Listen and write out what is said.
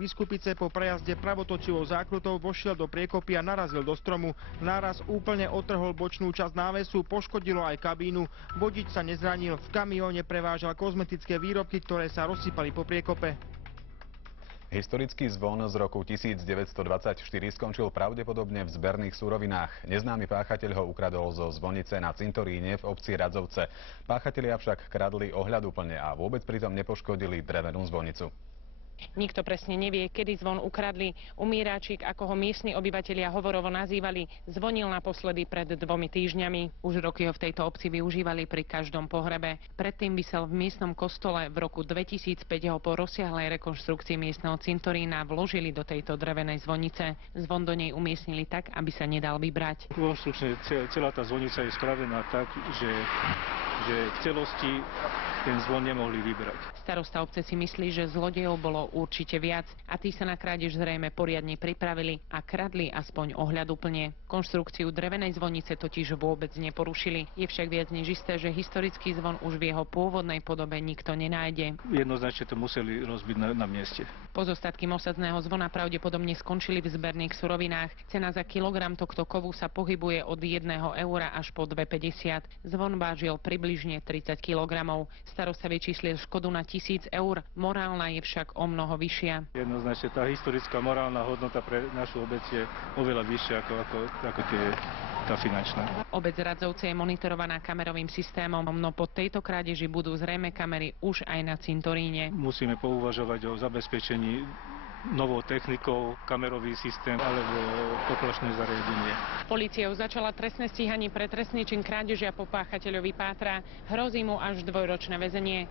Biskupice po prejazde pravotočivou zákrutou vošiel do priekopy a narazil do stromu. Náraz úplne otrhol bočnú časť návesu, poškodilo aj kabínu. Vodič sa nezranil, v kamióne prevážal kozmetické výrobky, ktoré sa rozsypali po priekope. Historický zvon z roku 1924 skončil pravdepodobne v zberných surovinách. Neznámy páchateľ ho ukradol zo zvonice na cintoríne v obci Radzovce. Páchatelia však kradli ohľaduplne a vôbec pritom nepoškodili drevenú zvonicu. Nikto presne nevie, kedy zvon ukradli. Umíráčik, ako ho miestni obyvatelia hovorovo nazývali, zvonil naposledy pred 2 týždňami. Už roky ho v tejto obci využívali pri každom pohrebe. Predtým visel v miestnom kostole. V roku 2005 ho po rozsiahlej rekonštrukcii miestneho cintorína vložili do tejto drevenej zvonice. Zvon do nej umiestnili tak, aby sa nedal vybrať. Konštrukčne celá tá zvonica je spravená tak, že v celosti ten zvon nemohli vybrať. Starosta obce si myslí, že zlodejov bolo určite viac a tí sa na krádež zrejme poriadne pripravili a kradli aspoň ohľaduplne. Konštrukciu drevenej zvonice totiž vôbec neporušili. Je však viac než isté, že historický zvon už v jeho pôvodnej podobe nikto nenájde. Jednoznačne to museli rozbiť na mieste. Pozostatky mosadzného zvona pravdepodobne skončili v zberných surovinách. Cena za kilogram tohto kovu sa pohybuje od 1 eura až po 2,50. Zvon vážil približne 30 kilogramov. Starosta vyčíslil škodu na 1 000 eur, morálna je však o mnoho vyššia. Jednoznačne tá historická morálna hodnota pre našu obec je oveľa vyššia ako tá finančná. Obec Radzovce je monitorovaná kamerovým systémom, no po tejto krádeži budú zrejme kamery už aj na cintoríne. Musíme pouvažovať o zabezpečení novou technikou, kamerový systém alebo poplašné zariadenie. Polícia už začala trestné stíhanie pre trestný čin krádeže a po páchateľovi pátra. Hrozí mu až 2-ročné väzenie.